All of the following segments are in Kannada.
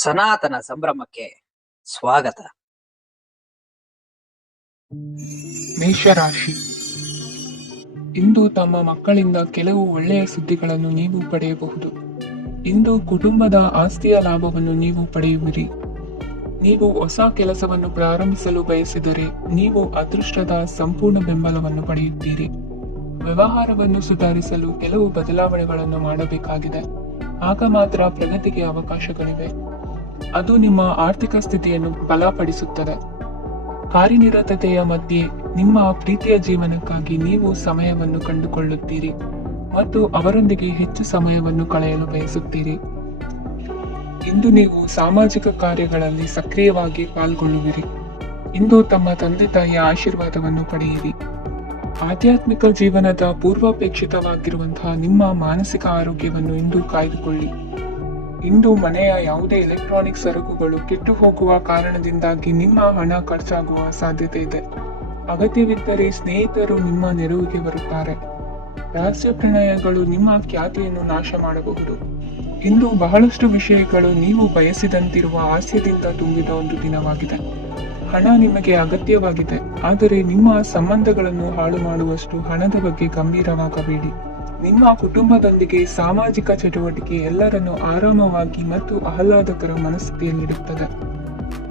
ಸನಾತನ ಸಂಭ್ರಮಕ್ಕೆ ಸ್ವಾಗತ. ಮೇಷರಾಶಿ. ಇಂದು ತಮ್ಮ ಮಕ್ಕಳಿಂದ ಕೆಲವು ಒಳ್ಳೆಯ ಸುದ್ದಿಗಳನ್ನು ನೀವು ಪಡೆಯಬಹುದು. ಇಂದು ಕುಟುಂಬದ ಆಸ್ತಿಯ ಲಾಭವನ್ನು ನೀವು ಪಡೆಯುವಿರಿ. ನೀವು ಹೊಸ ಕೆಲಸವನ್ನು ಪ್ರಾರಂಭಿಸಲು ಬಯಸಿದರೆ ನೀವು ಅದೃಷ್ಟದ ಸಂಪೂರ್ಣ ಬೆಂಬಲವನ್ನು ಪಡೆಯುತ್ತೀರಿ. ವ್ಯವಹಾರವನ್ನು ಸುಧಾರಿಸಲು ಕೆಲವು ಬದಲಾವಣೆಗಳನ್ನು ಮಾಡಬೇಕಾಗಿದೆ. ಆಗ ಮಾತ್ರ ಪ್ರಗತಿಗೆ ಅವಕಾಶಗಳಿವೆ. ಅದು ನಿಮ್ಮ ಆರ್ಥಿಕ ಸ್ಥಿತಿಯನ್ನು ಬಲಪಡಿಸುತ್ತದೆ. ಕಾರ್ಯನಿರತತೆಯ ಮಧ್ಯೆ ನಿಮ್ಮ ಪ್ರೀತಿಯ ಜೀವನಕ್ಕಾಗಿ ನೀವು ಸಮಯವನ್ನು ಕಂಡುಕೊಳ್ಳುತ್ತೀರಿ ಮತ್ತು ಅವರೊಂದಿಗೆ ಹೆಚ್ಚು ಸಮಯವನ್ನು ಕಳೆಯಲು ಬಯಸುತ್ತೀರಿ. ಇಂದು ನೀವು ಸಾಮಾಜಿಕ ಕಾರ್ಯಗಳಲ್ಲಿ ಸಕ್ರಿಯವಾಗಿ ಪಾಲ್ಗೊಳ್ಳುವಿರಿ. ಇಂದು ತಮ್ಮ ತಂದೆ ತಾಯಿಯ ಆಶೀರ್ವಾದವನ್ನು ಪಡೆಯಿರಿ. ಆಧ್ಯಾತ್ಮಿಕ ಜೀವನದ ಪೂರ್ವಾಪೇಕ್ಷಿತವಾಗಿರುವಂತಹ ನಿಮ್ಮ ಮಾನಸಿಕ ಆರೋಗ್ಯವನ್ನು ಇಂದು ಕಾಯ್ದುಕೊಳ್ಳಿ. ಇಂದು ಮನೆಯ ಯಾವುದೇ ಎಲೆಕ್ಟ್ರಾನಿಕ್ ಸರಕುಗಳು ಕೆಟ್ಟು ಹೋಗುವ ಕಾರಣದಿಂದಾಗಿ ನಿಮ್ಮ ಹಣ ಖರ್ಚಾಗುವ ಸಾಧ್ಯತೆ ಇದೆ. ಅಗತ್ಯವಿದ್ದರೆ ಸ್ನೇಹಿತರು ನಿಮ್ಮ ನೆರವಿಗೆ ಬರುತ್ತಾರೆ. ರಹಸ್ಯ ಪ್ರಣಯಗಳು ನಿಮ್ಮ ಖ್ಯಾತಿಯನ್ನು ನಾಶ ಮಾಡಬಹುದು. ಇಂದು ಬಹಳಷ್ಟು ವಿಷಯಗಳು ನೀವು ಬಯಸಿದಂತಿರುವ ಹಾಸ್ಯದಿಂದ ತುಂಬಿದ ಒಂದು ದಿನವಾಗಿದೆ. ಹಣ ನಿಮಗೆ ಅಗತ್ಯವಾಗಿದೆ, ಆದರೆ ನಿಮ್ಮ ಸಂಬಂಧಗಳನ್ನು ಹಾಳು ಮಾಡುವಷ್ಟು ಹಣದ ಬಗ್ಗೆ ಗಂಭೀರವಾಗಬೇಡಿ. ನಿಮ್ಮ ಕುಟುಂಬದೊಂದಿಗೆ ಸಾಮಾಜಿಕ ಚಟುವಟಿಕೆ ಎಲ್ಲರನ್ನು ಆರಾಮವಾಗಿ ಮತ್ತು ಆಹ್ಲಾದಕರ ಮನಸ್ಥಿತಿಯಲ್ಲಿಡುತ್ತದೆ.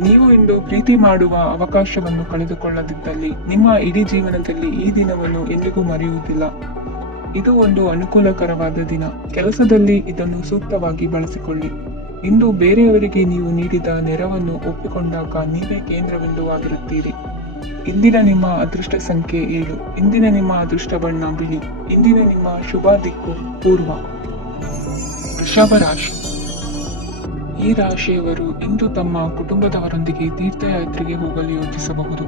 ನೀವು ಇಂದು ಪ್ರೀತಿ ಮಾಡುವ ಅವಕಾಶವನ್ನು ಕಳೆದುಕೊಳ್ಳದಿದ್ದಲ್ಲಿ ನಿಮ್ಮ ಇಡೀ ಜೀವನದಲ್ಲಿ ಈ ದಿನವನ್ನು ಎಂದಿಗೂ ಮರೆಯುವುದಿಲ್ಲ. ಇದು ಒಂದು ಅನುಕೂಲಕರವಾದ ದಿನ. ಕೆಲಸದಲ್ಲಿ ಇದನ್ನು ಸೂಕ್ತವಾಗಿ ಬಳಸಿಕೊಳ್ಳಿ. ಇಂದು ಬೇರೆಯವರಿಗೆ ನೀವು ನೀಡಿದ ನೆರವನ್ನು ಒಪ್ಪಿಕೊಂಡಾಗ ನೀವೇ ಕೇಂದ್ರಬಿಂದುವಾಗಿರುತ್ತೀರಿ. ಇಂದಿನ ನಿಮ್ಮ ಅದೃಷ್ಟ ಸಂಖ್ಯೆ 7. ಇಂದಿನ ನಿಮ್ಮ ಅದೃಷ್ಟ ಬಣ್ಣ ಬಿಳಿ. ಇಂದಿನ ನಿಮ್ಮ ಶುಭ ದಿಕ್ಕು ಪೂರ್ವ. ವೃಷಭ ರಾಶಿ. ಈ ರಾಶಿಯವರು ಇಂದು ತಮ್ಮ ಕುಟುಂಬದವರೊಂದಿಗೆ ತೀರ್ಥಯಾತ್ರೆಗೆ ಹೋಗಲು ಯೋಚಿಸಬಹುದು.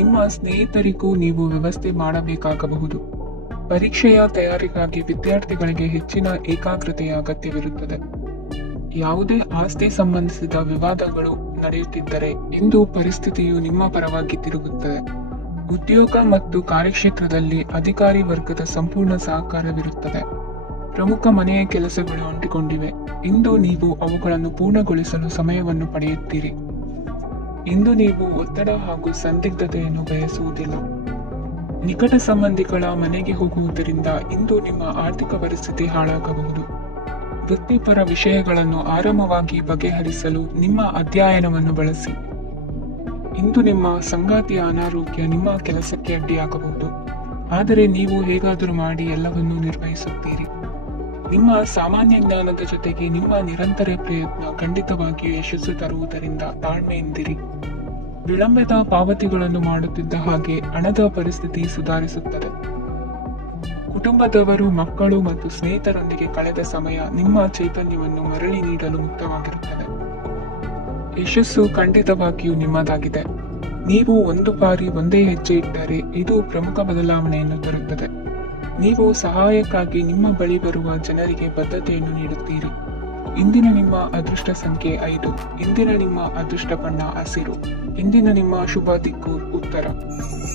ನಿಮ್ಮ ಸ್ನೇಹಿತರಿಗೂ ನೀವು ವ್ಯವಸ್ಥೆ ಮಾಡಬೇಕಾಗಬಹುದು. ಪರೀಕ್ಷೆಯ ತಯಾರಿಗಾಗಿ ವಿದ್ಯಾರ್ಥಿಗಳಿಗೆ ಹೆಚ್ಚಿನ ಏಕಾಗ್ರತೆಯ ಅಗತ್ಯವಿರುತ್ತದೆ. ಯಾವುದೇ ಆಸ್ತಿ ಸಂಬಂಧಿಸಿದ ವಿವಾದಗಳು ನಡೆಯುತ್ತಿದ್ದರೆ ಇಂದು ಪರಿಸ್ಥಿತಿಯು ನಿಮ್ಮ ಪರವಾಗಿ ತಿರುಗುತ್ತದೆ. ಉದ್ಯೋಗ ಮತ್ತು ಕಾರ್ಯಕ್ಷೇತ್ರದಲ್ಲಿ ಅಧಿಕಾರಿ ವರ್ಗದ ಸಂಪೂರ್ಣ ಸಹಕಾರವಿರುತ್ತದೆ. ಪ್ರಮುಖ ಮನೆಯ ಕೆಲಸಗಳು ಅಂಟಿಕೊಂಡಿವೆ. ಇಂದು ನೀವು ಅವುಗಳನ್ನು ಪೂರ್ಣಗೊಳಿಸಲು ಸಮಯವನ್ನು ಪಡೆಯುತ್ತೀರಿ. ಇಂದು ನೀವು ಒತ್ತಡ ಹಾಗೂ ಸಂದಿಗ್ಧತೆಯನ್ನು ಬಯಸುವುದಿಲ್ಲ. ನಿಕಟ ಸಂಬಂಧಿಗಳ ಮನೆಗೆ ಹೋಗುವುದರಿಂದ ಇಂದು ನಿಮ್ಮ ಆರ್ಥಿಕ ಪರಿಸ್ಥಿತಿ ಹಾಳಾಗಬಹುದು. ವೃತ್ತಿಪರ ವಿಷಯಗಳನ್ನು ಆರಾಮವಾಗಿ ಬಗೆಹರಿಸಲು ನಿಮ್ಮ ಅಧ್ಯಯನವನ್ನು ಬಳಸಿ. ಇಂದು ನಿಮ್ಮ ಸಂಗಾತಿಯ ಅನಾರೋಗ್ಯ ನಿಮ್ಮ ಕೆಲಸಕ್ಕೆ ಅಡ್ಡಿಯಾಗಬಹುದು, ಆದರೆ ನೀವು ಹೇಗಾದರೂ ಮಾಡಿ ಎಲ್ಲವನ್ನೂ ನಿರ್ವಹಿಸುತ್ತೀರಿ. ನಿಮ್ಮ ಸಾಮಾನ್ಯ ಜ್ಞಾನದ ಜೊತೆಗೆ ನಿಮ್ಮ ನಿರಂತರ ಪ್ರಯತ್ನ ಖಂಡಿತವಾಗಿಯೂ ಯಶಸ್ಸು ತರುವುದರಿಂದ ತಾಳ್ಮೆಯಿಂದಿರಿ. ವಿಳಂಬದ ಪಾವತಿಗಳನ್ನು ಮಾಡುತ್ತಿದ್ದ ಹಾಗೆ ಹಣದ ಪರಿಸ್ಥಿತಿ ಸುಧಾರಿಸುತ್ತದೆ. ಕುಟುಂಬದವರು, ಮಕ್ಕಳು ಮತ್ತು ಸ್ನೇಹಿತರೊಂದಿಗೆ ಕಳೆದ ಸಮಯ ನಿಮ್ಮ ಚೈತನ್ಯವನ್ನು ಮರಳಿ ನೀಡಲು ಮುಕ್ತವಾಗಿರುತ್ತದೆ. ಯಶಸ್ಸು ಖಂಡಿತವಾಗಿಯೂ ನಿಮ್ಮದಾಗಿದೆ. ನೀವು ಒಂದು ಬಾರಿ ಒಂದೇ ಹೆಜ್ಜೆ ಇಟ್ಟರೆ ಇದು ಪ್ರಮುಖ ಬದಲಾವಣೆಯನ್ನು ತರುತ್ತದೆ. ನೀವು ಸಹಾಯಕ್ಕಾಗಿ ನಿಮ್ಮ ಬಳಿ ಬರುವ ಜನರಿಗೆ ಬದ್ಧತೆಯನ್ನು ನೀಡುತ್ತೀರಿ. ಇಂದಿನ ನಿಮ್ಮ ಅದೃಷ್ಟ ಸಂಖ್ಯೆ 5. ಇಂದಿನ ನಿಮ್ಮ ಅದೃಷ್ಟ ಬಣ್ಣ ಹಸಿರು. ಇಂದಿನ ನಿಮ್ಮ ಶುಭ ದಿಕ್ಕು ಉತ್ತರ.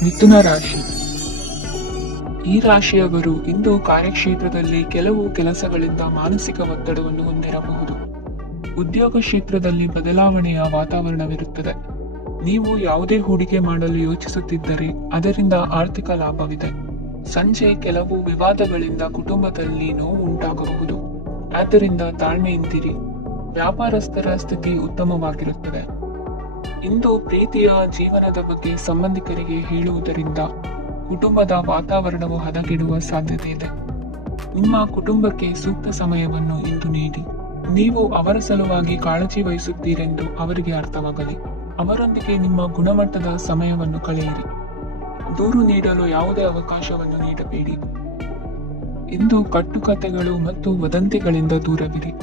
ಮಿಥುನ ರಾಶಿ. ಈ ರಾಶಿಯವರು ಇಂದು ಕಾರ್ಯಕ್ಷೇತ್ರದಲ್ಲಿ ಕೆಲವು ಕೆಲಸಗಳಿಂದ ಮಾನಸಿಕ ಒತ್ತಡವನ್ನು ಹೊಂದಿರಬಹುದು. ಉದ್ಯೋಗ ಕ್ಷೇತ್ರದಲ್ಲಿ ಬದಲಾವಣೆಯ ವಾತಾವರಣವಿರುತ್ತದೆ. ನೀವು ಯಾವುದೇ ಹೂಡಿಕೆ ಮಾಡಲು ಯೋಚಿಸುತ್ತಿದ್ದರೆ ಅದರಿಂದ ಆರ್ಥಿಕ ಲಾಭವಿದೆ. ಸಂಜೆ ಕೆಲವು ವಿವಾದಗಳಿಂದ ಕುಟುಂಬದಲ್ಲಿ ನೋವು ಉಂಟಾಗಬಹುದು, ಆದ್ದರಿಂದ ತಾಳ್ಮೆಯಿಂದಿರಿ. ವ್ಯಾಪಾರಸ್ಥರ ಸ್ಥಿತಿ ಉತ್ತಮವಾಗಿರುತ್ತದೆ. ಇಂದು ಪ್ರೀತಿಯ ಜೀವನದ ಬಗ್ಗೆ ಸಂಬಂಧಿಕರಿಗೆ ಹೇಳುವುದರಿಂದ ಕುಟುಂಬದ ವಾತಾವರಣವು ಹದಗೆಡುವ ಸಾಧ್ಯತೆ ಇದೆ. ನಿಮ್ಮ ಕುಟುಂಬಕ್ಕೆ ಸೂಕ್ತ ಸಮಯವನ್ನು ಇಂದು ನೀಡಿ. ನೀವು ಅವರ ಸಲುವಾಗಿ ಕಾಳಜಿ ವಹಿಸುತ್ತೀರೆಂದು ಅವರಿಗೆ ಅರ್ಥವಾಗಲಿ. ಅವರೊಂದಿಗೆ ನಿಮ್ಮ ಗುಣಮಟ್ಟದ ಸಮಯವನ್ನು ಕಳೆಯಿರಿ. ದೂರು ನೀಡಲು ಯಾವುದೇ ಅವಕಾಶವನ್ನು ನೀಡಬೇಡಿ. ಇಂದು ಕಟ್ಟುಕತೆಗಳು ಮತ್ತು ವದಂತಿಗಳಿಂದ ದೂರವಿರಿ.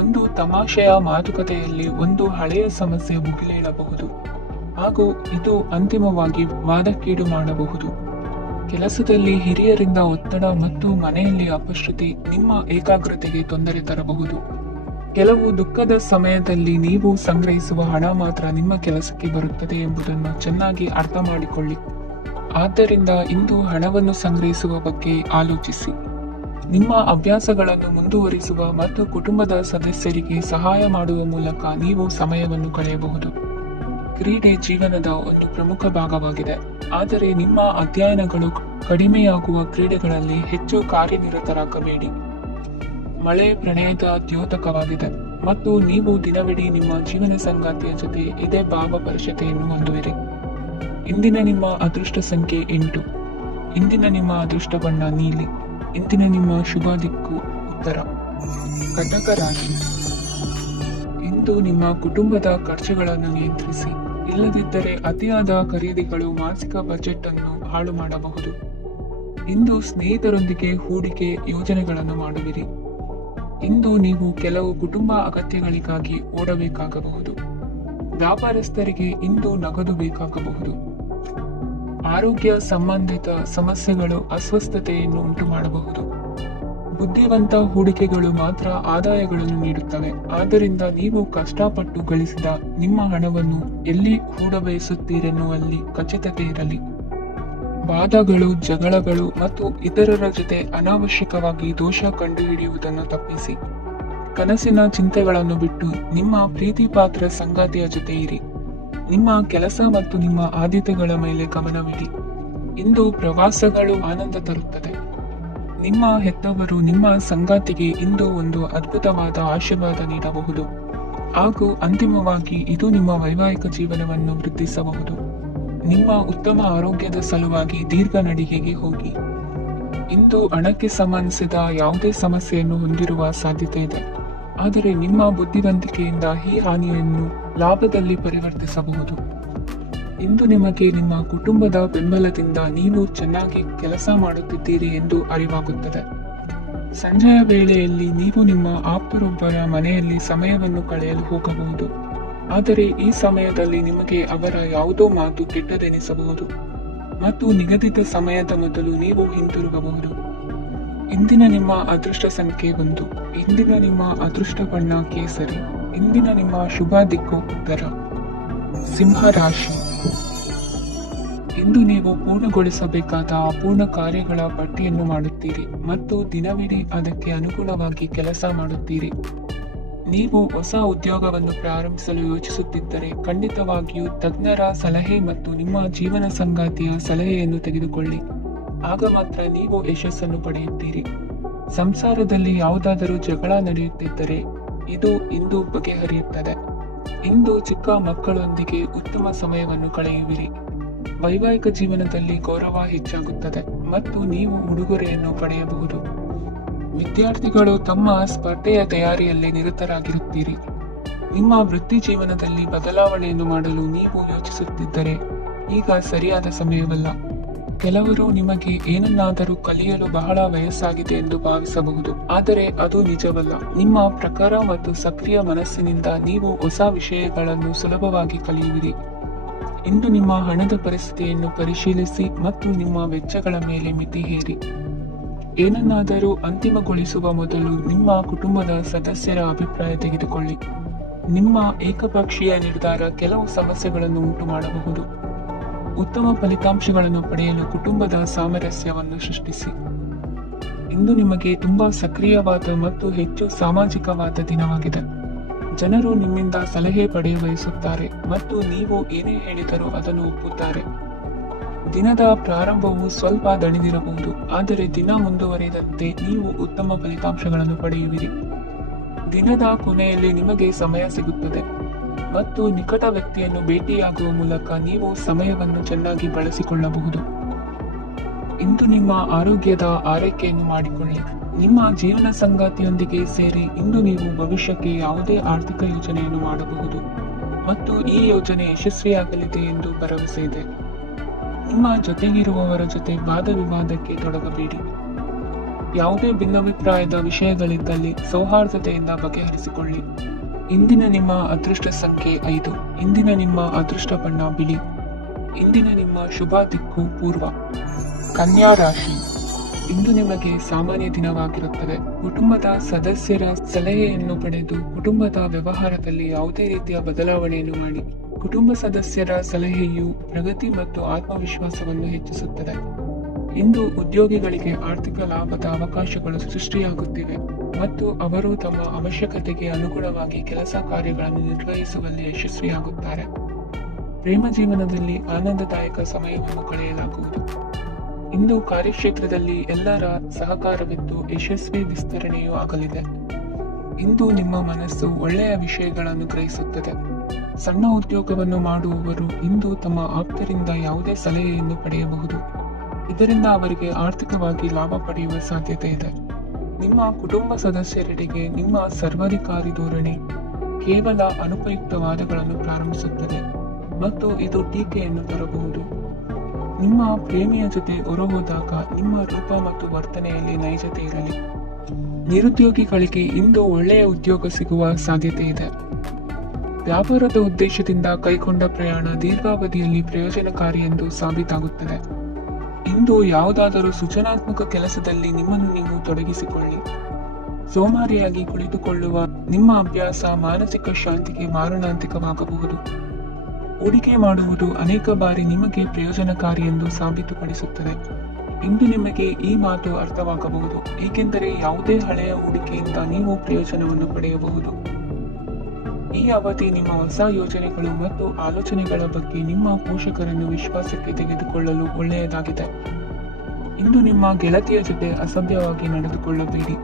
ಒಂದು ತಮಾಷೆಯ ಮಾತುಕತೆಯಲ್ಲಿ ಒಂದು ಹಳೆಯ ಸಮಸ್ಯೆ ಭುಗಿಲೇಳಬಹುದು ಹಾಗೂ ಇದು ಅಂತಿಮವಾಗಿ ವಾದಕ್ಕೀಡು ಮಾಡಬಹುದು. ಕೆಲಸದಲ್ಲಿ ಹಿರಿಯರಿಂದ ಒತ್ತಡ ಮತ್ತು ಮನೆಯಲ್ಲಿ ಅಪಶ್ರುತಿ ನಿಮ್ಮ ಏಕಾಗ್ರತೆಗೆ ತೊಂದರೆ ತರಬಹುದು. ಕೆಲವು ದುಃಖದ ಸಮಯದಲ್ಲಿ ನೀವು ಸಂಗ್ರಹಿಸುವ ಹಣ ಮಾತ್ರ ನಿಮ್ಮ ಕೆಲಸಕ್ಕೆ ಬರುತ್ತದೆ ಎಂಬುದನ್ನು ಚೆನ್ನಾಗಿ ಅರ್ಥ ಮಾಡಿಕೊಳ್ಳಿ. ಆದ್ದರಿಂದ ಇಂದು ಹಣವನ್ನು ಸಂಗ್ರಹಿಸುವ ಬಗ್ಗೆ ಆಲೋಚಿಸಿ. ನಿಮ್ಮ ಅಭ್ಯಾಸಗಳನ್ನು ಮುಂದುವರಿಸುವ ಮತ್ತು ಕುಟುಂಬದ ಸದಸ್ಯರಿಗೆ ಸಹಾಯ ಮಾಡುವ ಮೂಲಕ ನೀವು ಸಮಯವನ್ನು ಕಳೆಯಬಹುದು. ಕ್ರೀಡೆ ಜೀವನದ ಒಂದು ಪ್ರಮುಖ ಭಾಗವಾಗಿದೆ, ಆದರೆ ನಿಮ್ಮ ಅಧ್ಯಯನಗಳು ಕಡಿಮೆಯಾಗುವ ಕ್ರೀಡೆಗಳಲ್ಲಿ ಹೆಚ್ಚು ಕಾರ್ಯನಿರತರಾಗಬೇಡಿ. ಮಳೆ ಪ್ರಣಯದ ದ್ಯೋತಕವಾಗಿದೆ ಮತ್ತು ನೀವು ದಿನವಿಡೀ ನಿಮ್ಮ ಜೀವನ ಸಂಗಾತಿಯ ಜೊತೆ ಇದೇ ಭಾವಪರಿಷತೆಯನ್ನು ಹೊಂದುವಿರಿ. ಇಂದಿನ ನಿಮ್ಮ ಅದೃಷ್ಟ ಸಂಖ್ಯೆ 8. ಇಂದಿನ ನಿಮ್ಮ ಅದೃಷ್ಟ ಬಣ್ಣ ನೀಲಿ. ಇಂದಿನ ನಿಮ್ಮ ಶುಭ ದಿಕ್ಕು ಉತ್ತರ. ಕಟಕ ರಾಶಿ. ಇಂದು ನಿಮ್ಮ ಕುಟುಂಬದ ಖರ್ಚುಗಳನ್ನು ನಿಯಂತ್ರಿಸಿ, ಇಲ್ಲದಿದ್ದರೆ ಅತಿಯಾದ ಖರೀದಿಗಳು ಮಾಸಿಕ ಬಜೆಟ್ ಅನ್ನು ಹಾಳು ಮಾಡಬಹುದು. ಇಂದು ಸ್ನೇಹಿತರೊಂದಿಗೆ ಹೂಡಿಕೆ ಯೋಜನೆಗಳನ್ನು ಮಾಡುವಿರಿ. ಇಂದು ನೀವು ಕೆಲವು ಕುಟುಂಬ ಅಗತ್ಯಗಳಿಗಾಗಿ ಓಡಬೇಕಾಗಬಹುದು. ವ್ಯಾಪಾರಸ್ಥರಿಗೆ ಇಂದು ನಗದು ಬೇಕಾಗಬಹುದು. ಆರೋಗ್ಯ ಸಂಬಂಧಿತ ಸಮಸ್ಯೆಗಳು ಅಸ್ವಸ್ಥತೆಯನ್ನು ಉಂಟು ಮಾಡಬಹುದು. ಬುದ್ಧಿವಂತ ಹೂಡಿಕೆಗಳು ಮಾತ್ರ ಆದಾಯಗಳನ್ನು ನೀಡುತ್ತವೆ. ಆದ್ದರಿಂದ ನೀವು ಕಷ್ಟಪಟ್ಟು ಗಳಿಸಿದ ನಿಮ್ಮ ಹಣವನ್ನು ಎಲ್ಲಿ ಹೂಡಬಯಸುತ್ತೀರೆನ್ನುವಲ್ಲಿ ಖಚಿತತೆ ಇರಲಿ. ವಾದಗಳು, ಜಗಳಗಳು ಮತ್ತು ಇತರರ ಜೊತೆ ಅನಾವಶ್ಯಕವಾಗಿ ದೋಷ ಕಂಡುಹಿಡಿಯುವುದನ್ನು ತಪ್ಪಿಸಿ. ಕನಸಿನ ಚಿಂತೆಗಳನ್ನು ಬಿಟ್ಟು ನಿಮ್ಮ ಪ್ರೀತಿಪಾತ್ರ ಸಂಗಾತಿಯ ಜೊತೆ ಇರಿ. ನಿಮ್ಮ ಕೆಲಸ ಮತ್ತು ನಿಮ್ಮ ಆದ್ಯತೆಗಳ ಮೇಲೆ ಗಮನವಿಡಿ. ಇಂದು ಪ್ರವಾಸಗಳು ಆನಂದ ತರುತ್ತದೆ. ನಿಮ್ಮ ಹೆತ್ತವರು ನಿಮ್ಮ ಸಂಗಾತಿಗೆ ಇಂದು ಒಂದು ಅದ್ಭುತವಾದ ಆಶೀರ್ವಾದ ನೀಡಬಹುದು ಹಾಗೂ ಅಂತಿಮವಾಗಿ ಇದು ನಿಮ್ಮ ವೈವಾಹಿಕ ಜೀವನವನ್ನು ವೃದ್ಧಿಸಬಹುದು. ನಿಮ್ಮ ಉತ್ತಮ ಆರೋಗ್ಯದ ಸಲುವಾಗಿ ದೀರ್ಘ ನಡಿಗೆಗೆ ಹೋಗಿ. ಇಂದು ಹಣಕ್ಕೆ ಸಂಬಂಧಿಸಿದ ಯಾವುದೇ ಸಮಸ್ಯೆಯನ್ನು ಹೊಂದಿರುವ ಸಾಧ್ಯತೆ ಇದೆ, ಆದರೆ ನಿಮ್ಮ ಬುದ್ಧಿವಂತಿಕೆಯಿಂದ ಈ ಹಾನಿಯನ್ನು ಲಾಭದಲ್ಲಿ ಪರಿವರ್ತಿಸಬಹುದು. ಇಂದು ನಿಮಗೆ ನಿಮ್ಮ ಕುಟುಂಬದ ಬೆಂಬಲದಿಂದ ನೀವು ಚೆನ್ನಾಗಿ ಕೆಲಸ ಮಾಡುತ್ತಿದ್ದೀರಿ ಎಂದು ಅರಿವಾಗುತ್ತದೆ. ಸಂಜೆಯ ವೇಳೆಯಲ್ಲಿ ನೀವು ನಿಮ್ಮ ಆಪ್ತರೊಬ್ಬರ ಮನೆಯಲ್ಲಿ ಸಮಯವನ್ನು ಕಳೆಯಲು ಹೋಗಬಹುದು, ಆದರೆ ಈ ಸಮಯದಲ್ಲಿ ನಿಮಗೆ ಅವರ ಯಾವುದೋ ಮಾತು ಕೆಟ್ಟದೆನಿಸಬಹುದು ಮತ್ತು ನಿಗದಿತ ಸಮಯದ ಮೊದಲು ನೀವು ಹಿಂತಿರುಗಬಹುದು. ಇಂದಿನ ನಿಮ್ಮ ಅದೃಷ್ಟ ಸಂಖ್ಯೆ 1. ಇಂದಿನ ನಿಮ್ಮ ಅದೃಷ್ಟ ಬಣ್ಣ ಕೇಸರಿ. ಇಂದಿನ ನಿಮ್ಮ ಶುಭ ದಿಕ್ಕು ಉತ್ತರ. ಸಿಂಹ ರಾಶಿ. ಇಂದು ನೀವು ಪೂರ್ಣಗೊಳಿಸಬೇಕಾದ ಅಪೂರ್ಣ ಕಾರ್ಯಗಳ ಪಟ್ಟಿಯನ್ನು ಮಾಡುತ್ತೀರಿ ಮತ್ತು ದಿನವಿಡೀ ಅದಕ್ಕೆ ಅನುಗುಣವಾಗಿ ಕೆಲಸ ಮಾಡುತ್ತೀರಿ. ನೀವು ಹೊಸ ಉದ್ಯೋಗವನ್ನು ಪ್ರಾರಂಭಿಸಲು ಯೋಚಿಸುತ್ತಿದ್ದರೆ ಖಂಡಿತವಾಗಿಯೂ ತಜ್ಞರ ಸಲಹೆ ಮತ್ತು ನಿಮ್ಮ ಜೀವನ ಸಂಗಾತಿಯ ಸಲಹೆಯನ್ನು ತೆಗೆದುಕೊಳ್ಳಿ. ಆಗ ಮಾತ್ರ ನೀವು ಯಶಸ್ಸನ್ನು ಪಡೆಯುತ್ತೀರಿ. ಸಂಸಾರದಲ್ಲಿ ಯಾವುದಾದರೂ ಜಗಳ ನಡೆಯುತ್ತಿದ್ದರೆ ಇದು ಇಂದು ಬಗೆಹರಿಯುತ್ತದೆ. ಇಂದು ಚಿಕ್ಕ ಮಕ್ಕಳೊಂದಿಗೆ ಉತ್ತಮ ಸಮಯವನ್ನು ಕಳೆಯುವಿರಿ. ವೈವಾಹಿಕ ಜೀವನದಲ್ಲಿ ಗೌರವ ಹೆಚ್ಚಾಗುತ್ತದೆ ಮತ್ತು ನೀವು ಉಡುಗೊರೆಯನ್ನು ಪಡೆಯಬಹುದು. ವಿದ್ಯಾರ್ಥಿಗಳು ತಮ್ಮ ಸ್ಪರ್ಧೆಯ ತಯಾರಿಯಲ್ಲಿ ನಿರತರಾಗಿರುತ್ತೀರಿ. ನಿಮ್ಮ ವೃತ್ತಿ ಜೀವನದಲ್ಲಿ ಬದಲಾವಣೆಯನ್ನು ಮಾಡಲು ನೀವು ಯೋಚಿಸುತ್ತಿದ್ದರೆ ಈಗ ಸರಿಯಾದ ಸಮಯವಲ್ಲ. ಕೆಲವರು ನಿಮಗೆ ಏನನ್ನಾದರೂ ಕಲಿಯಲು ಬಹಳ ವಯಸ್ಸಾಗಿದೆ ಎಂದು ಭಾವಿಸಬಹುದು, ಆದರೆ ಅದು ನಿಜವಲ್ಲ. ನಿಮ್ಮ ಪ್ರಖರ ಮತ್ತು ಸಕ್ರಿಯ ಮನಸ್ಸಿನಿಂದ ನೀವು ಹೊಸ ವಿಷಯಗಳನ್ನು ಸುಲಭವಾಗಿ ಕಲಿಯುವಿರಿ. ಇಂದು ನಿಮ್ಮ ಹಣದ ಪರಿಸ್ಥಿತಿಯನ್ನು ಪರಿಶೀಲಿಸಿ ಮತ್ತು ನಿಮ್ಮ ವೆಚ್ಚಗಳ ಮೇಲೆ ಮಿತಿ ಹೇರಿ. ಏನನ್ನಾದರೂ ಅಂತಿಮಗೊಳಿಸುವ ಮೊದಲು ನಿಮ್ಮ ಕುಟುಂಬದ ಸದಸ್ಯರ ಅಭಿಪ್ರಾಯ ತೆಗೆದುಕೊಳ್ಳಿ. ನಿಮ್ಮ ಏಕಪಕ್ಷೀಯ ನಿರ್ಧಾರ ಕೆಲವು ಸಮಸ್ಯೆಗಳನ್ನು ಉಂಟು ಮಾಡಬಹುದು. ಉತ್ತಮ ಫಲಿತಾಂಶಗಳನ್ನು ಪಡೆಯಲು ಕುಟುಂಬದ ಸಾಮರಸ್ಯವನ್ನು ಸೃಷ್ಟಿಸಿ. ಇಂದು ನಿಮಗೆ ತುಂಬಾ ಸಕ್ರಿಯವಾದ ಮತ್ತು ಹೆಚ್ಚು ಸಾಮಾಜಿಕವಾದ ದಿನವಾಗಿದೆ. ಜನರು ನಿಮ್ಮಿಂದ ಸಲಹೆ ಪಡೆಯ ಬಯಸುತ್ತಾರೆ ಮತ್ತು ನೀವು ಏನೇ ಹೇಳಿದರೂ ಅದನ್ನು ಒಪ್ಪುತ್ತಾರೆ. ದಿನದ ಪ್ರಾರಂಭವು ಸ್ವಲ್ಪ ದಣಿದಿರಬಹುದು, ಆದರೆ ದಿನ ಮುಂದುವರಿದಂತೆ ನೀವು ಉತ್ತಮ ಫಲಿತಾಂಶಗಳನ್ನು ಪಡೆಯುವಿರಿ. ದಿನದ ಕೊನೆಯಲ್ಲಿ ನಿಮಗೆ ಸಮಯ ಸಿಗುತ್ತದೆ ಮತ್ತು ನಿಕಟ ವ್ಯಕ್ತಿಯನ್ನು ಭೇಟಿಯಾಗುವ ಮೂಲಕ ನೀವು ಸಮಯವನ್ನು ಚೆನ್ನಾಗಿ ಬಳಸಿಕೊಳ್ಳಬಹುದು. ಇಂದು ನಿಮ್ಮ ಆರೋಗ್ಯದ ಆರೈಕೆಯನ್ನು ಮಾಡಿಕೊಳ್ಳಿ. ನಿಮ್ಮ ಜೀವನ ಸಂಗಾತಿಯೊಂದಿಗೆ ಸೇರಿ ಇಂದು ನೀವು ಭವಿಷ್ಯಕ್ಕೆ ಯಾವುದೇ ಆರ್ಥಿಕ ಯೋಜನೆಯನ್ನು ಮಾಡಬಹುದು ಮತ್ತು ಈ ಯೋಜನೆ ಯಶಸ್ವಿಯಾಗಲಿದೆ ಎಂದು ಭರವಸೆ ಇದೆ. ನಿಮ್ಮ ಜೊತೆಗಿರುವವರ ಜೊತೆ ವಾದ ವಿವಾದಕ್ಕೆ ತೊಡಗಬೇಡಿ. ಯಾವುದೇ ಭಿನ್ನಾಭಿಪ್ರಾಯದ ವಿಷಯಗಳಿದ್ದಲ್ಲಿ ಸೌಹಾರ್ದತೆಯಿಂದ ಬಗೆಹರಿಸಿಕೊಳ್ಳಿ. ಇಂದಿನ ನಿಮ್ಮ ಅದೃಷ್ಟ ಸಂಖ್ಯೆ 5. ಇಂದಿನ ನಿಮ್ಮ ಅದೃಷ್ಟ ಬಣ್ಣ ಬಿಳಿ. ಇಂದಿನ ನಿಮ್ಮ ಶುಭ ದಿಕ್ಕು ಪೂರ್ವ. ಕನ್ಯಾ ರಾಶಿ. ಇಂದು ನಿಮಗೆ ಸಾಮಾನ್ಯ ದಿನವಾಗಿರುತ್ತದೆ. ಕುಟುಂಬದ ಸದಸ್ಯರ ಸಲಹೆಯನ್ನು ಪಡೆದು ಕುಟುಂಬದ ವ್ಯವಹಾರದಲ್ಲಿ ಯಾವುದೇ ರೀತಿಯ ಬದಲಾವಣೆಯನ್ನು ಮಾಡಿ. ಕುಟುಂಬ ಸದಸ್ಯರ ಸಲಹೆಯು ಪ್ರಗತಿ ಮತ್ತು ಆತ್ಮವಿಶ್ವಾಸವನ್ನು ಹೆಚ್ಚಿಸುತ್ತದೆ. ಇಂದು ಉದ್ಯೋಗಿಗಳಿಗೆ ಆರ್ಥಿಕ ಲಾಭದ ಅವಕಾಶಗಳು ಸೃಷ್ಟಿಯಾಗುತ್ತಿವೆ ಮತ್ತು ಅವರು ತಮ್ಮ ಅವಶ್ಯಕತೆಗೆ ಅನುಗುಣವಾಗಿ ಕೆಲಸ ಕಾರ್ಯಗಳನ್ನು ನಿರ್ವಹಿಸುವಲ್ಲಿ ಯಶಸ್ವಿಯಾಗುತ್ತಾರೆ. ಪ್ರೇಮ ಜೀವನದಲ್ಲಿ ಆನಂದದಾಯಕ ಸಮಯವನ್ನು ಕಳೆಯಲಾಗುವುದು. ಇಂದು ಕಾರ್ಯಕ್ಷೇತ್ರದಲ್ಲಿ ಎಲ್ಲರ ಸಹಕಾರವಿದ್ದು ಯಶಸ್ವಿ ವಿಸ್ತರಣೆಯೂ ಆಗಲಿದೆ. ಇಂದು ನಿಮ್ಮ ಮನಸ್ಸು ಒಳ್ಳೆಯ ವಿಷಯಗಳನ್ನು ಗ್ರಹಿಸುತ್ತದೆ. ಸಣ್ಣ ಉದ್ಯೋಗವನ್ನು ಮಾಡುವವರು ಇಂದು ತಮ್ಮ ಆಪ್ತರಿಂದ ಯಾವುದೇ ಸಲಹೆಯನ್ನು ಪಡೆಯಬಹುದು. ಇದರಿಂದ ಅವರಿಗೆ ಆರ್ಥಿಕವಾಗಿ ಲಾಭ ಪಡೆಯುವ ಸಾಧ್ಯತೆ ಇದೆ. ನಿಮ್ಮ ಕುಟುಂಬ ಸದಸ್ಯರೆಡೆಗೆ ನಿಮ್ಮ ಸರ್ವಾಧಿಕಾರಿ ಧೋರಣೆ ಕೇವಲ ಅನುಪಯುಕ್ತ ವಾದಗಳನ್ನು ಪ್ರಾರಂಭಿಸುತ್ತದೆ ಮತ್ತು ಇದು ಟೀಕೆಯನ್ನು ತರಬಹುದು. ನಿಮ್ಮ ಪ್ರೇಮಿಯ ಜೊತೆ ಹೊರಹೋದಾಗ ನಿಮ್ಮ ರೂಪ ಮತ್ತು ವರ್ತನೆಯಲ್ಲಿ ನೈಜತೆ ಇರಲಿ. ನಿರುದ್ಯೋಗಿಗಳಿಗೆ ಇಂದು ಒಳ್ಳೆಯ ಉದ್ಯೋಗ ಸಿಗುವ ಸಾಧ್ಯತೆ ಇದೆ. ವ್ಯಾಪಾರದ ಉದ್ದೇಶದಿಂದ ಕೈಗೊಂಡ ಪ್ರಯಾಣ ದೀರ್ಘಾವಧಿಯಲ್ಲಿ ಪ್ರಯೋಜನಕಾರಿ ಎಂದು ಸಾಬೀತಾಗುತ್ತದೆ. ಇಂದು ಯಾವುದಾದರೂ ಸೃಜನಾತ್ಮಕ ಕೆಲಸದಲ್ಲಿ ನಿಮ್ಮನ್ನು ನೀವು ತೊಡಗಿಸಿಕೊಳ್ಳಿ. ಸೋಮಾರಿಯಾಗಿ ಕುಳಿತುಕೊಳ್ಳುವ ನಿಮ್ಮ ಅಭ್ಯಾಸ ಮಾನಸಿಕ ಶಾಂತಿಗೆ ಮಾರಣಾಂತಿಕವಾಗಬಹುದು. ಹೂಡಿಕೆ ಮಾಡುವುದು ಅನೇಕ ಬಾರಿ ನಿಮಗೆ ಪ್ರಯೋಜನಕಾರಿ ಎಂದು ಸಾಬೀತುಪಡಿಸುತ್ತದೆ. ಇಂದು ನಿಮಗೆ ಈ ಮಾತು ಅರ್ಥವಾಗಬಹುದು, ಏಕೆಂದರೆ ಯಾವುದೇ ಹಳೆಯ ಹೂಡಿಕೆಯಿಂದ ನೀವು ಪ್ರಯೋಜನವನ್ನು ಪಡೆಯಬಹುದು. ಈ ಅವಧಿ ನಿಮ್ಮ ಹೊಸ ಯೋಜನೆಗಳು ಮತ್ತು ಆಲೋಚನೆಗಳ ಬಗ್ಗೆ ನಿಮ್ಮ ಪೋಷಕರನ್ನು ವಿಶ್ವಾಸಕ್ಕೆ ತೆಗೆದುಕೊಳ್ಳಲು ಒಳ್ಳೆಯದಾಗಿದೆ. ಇಂದು ನಿಮ್ಮ ಗೆಳತಿಯ ಜೊತೆ ಅಸಭ್ಯವಾಗಿ ನಡೆದುಕೊಳ್ಳಬೇಡಿ.